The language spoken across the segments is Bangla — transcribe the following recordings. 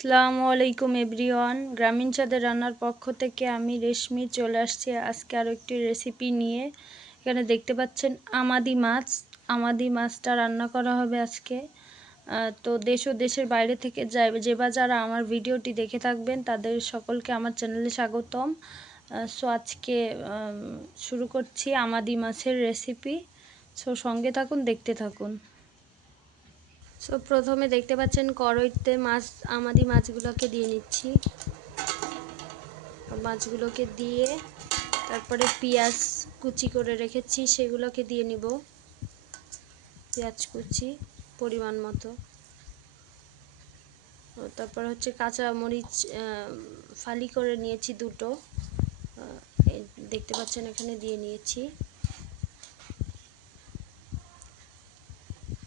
আসসালামু আলাইকুম এভরিওয়ান। গ্রামীণ চাঁদের রান্নার পক্ষ থেকে আমি রেশমি চলে আসছি আজকে আরও একটি রেসিপি নিয়ে। এখানে দেখতে পাচ্ছেন আমাদি মাছ। আমাদি মাছটা রান্না করা হবে আজকে। তো দেশ ও দেশের বাইরে থেকে যে বা যারা আমার ভিডিওটি দেখে থাকবেন, তাদের সকলকে আমার চ্যানেলে স্বাগতম। সো আজকে শুরু করছি আমাদি মাছের রেসিপি সো সঙ্গে থাকুন, দেখতে থাকুন। সো প্রথমে দেখতে পাচ্ছেন কড়ইতে মাছ, আমাদি মাছগুলোকে দিয়ে নিচ্ছি। মাছগুলোকে দিয়ে তারপরে পেঁয়াজ কুচি করে রেখেছি, সেগুলোকে দিয়ে নিব। পেঁয়াজ কুচি পরিমাণ মতো। তারপর হচ্ছে কাঁচা মরিচ ফালি করে নিয়েছি দুটো। দেখতে পাচ্ছেন এখানে দিয়ে নিয়েছি।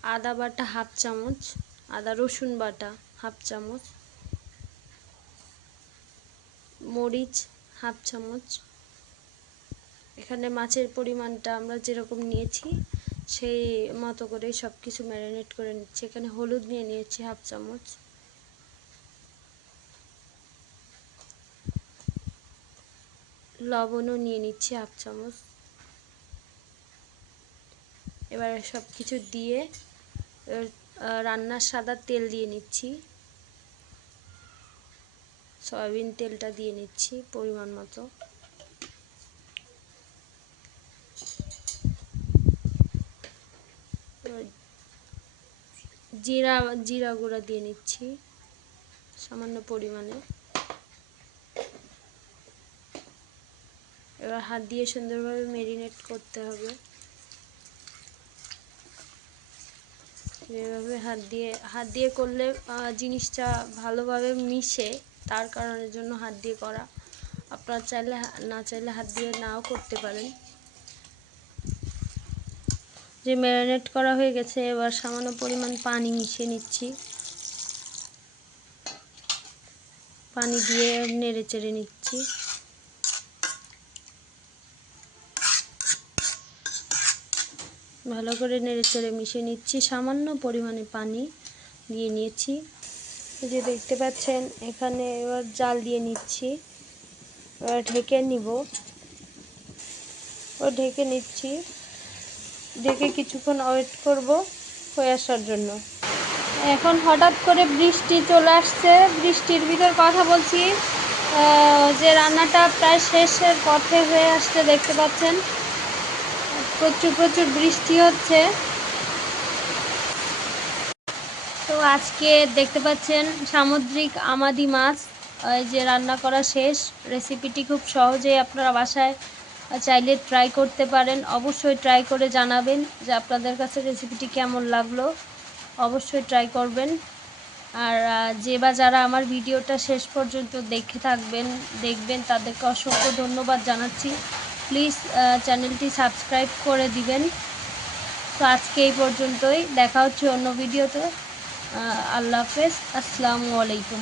আদা বাটা হাফ চামচ, আদা রসুন বাটা হাফ চামচ, মরিচ হাফ চামচ। এখানে মাছের পরিমাণটা আমরা যেরকম নিয়েছি, সেই মতো করে সব কিছু ম্যারিনেট করে নিচ্ছি। এখানে হলুদ নিয়ে নিয়েছি হাফ চামচ। লবণও নিয়ে নিচ্ছি হাফ চামচ। এবার সব কিছু দিয়ে রান্নার সাদা তেল দিয়ে নিচ্ছি। সয়াবিন তেলটা দিয়ে নিচ্ছি পরিমাণ মতো। জিরা জিরা গুঁড়া দিয়ে নিচ্ছি সামান্য পরিমাণে। এবার হাত দিয়ে সুন্দরভাবে মেরিনেট করতে হবে। এভাবে হাত দিয়ে হাত দিয়ে করলে জিনিসটা ভালোভাবে মিশে, তার কারণের জন্য হাত দিয়ে করা। আপনারা চাইলে, না চাইলে হাত দিয়ে নাও করতে পারেন। যে ম্যারিনেট করা হয়ে গেছে, এবার সামান্য পরিমাণ পানি মিশিয়ে নিচ্ছি। পানি দিয়ে নেড়ে চেড়ে নিচ্ছি। ভালো করে নেড়ে চেড়ে মিশিয়ে নিচ্ছি। সামান্য পরিমাণে পানি দিয়ে নিয়েছি। যে দেখতে পাচ্ছেন, এখানে এবার জাল দিয়ে নিচ্ছি। এবার ঢেকে নিব। ও ঢেকে নিচ্ছি। ঢেকে কিছুক্ষণ ওয়েট করব হয়ে আসার জন্য। এখন হঠাৎ করে বৃষ্টি চলে আসছে। বৃষ্টির ভিতর কথা বলছি। যে রান্নাটা প্রায় শেষের পথে হয়ে আসছে, দেখতে পাচ্ছেন। প্রচুর প্রচুর বৃষ্টি হচ্ছে। তো আজকে দেখতে পাচ্ছেন সামুদ্রিক আমাদি মাছ। যে রান্না করা শেষ। রেসিপিটি খুব সহজেই আপনারা বাসায় চাইলে ট্রাই করতে পারেন। অবশ্যই ট্রাই করে জানাবেন যে আপনাদের কাছে রেসিপিটি কেমন লাগল। অবশ্যই ট্রাই করবেন। আর যে বা যারা আমার ভিডিওটা শেষ পর্যন্ত দেখে থাকবেন, দেখবেন, তাদেরকে অসংখ্য ধন্যবাদ জানাচ্ছি। প্লিজ চ্যানেলটি সাবস্ক্রাইব করে দিবেন। তো আজকে এই পর্যন্তই। দেখা হচ্ছে অন্য ভিডিওতে। আল্লাহ হাফেজ। আসসালামু আলাইকুম।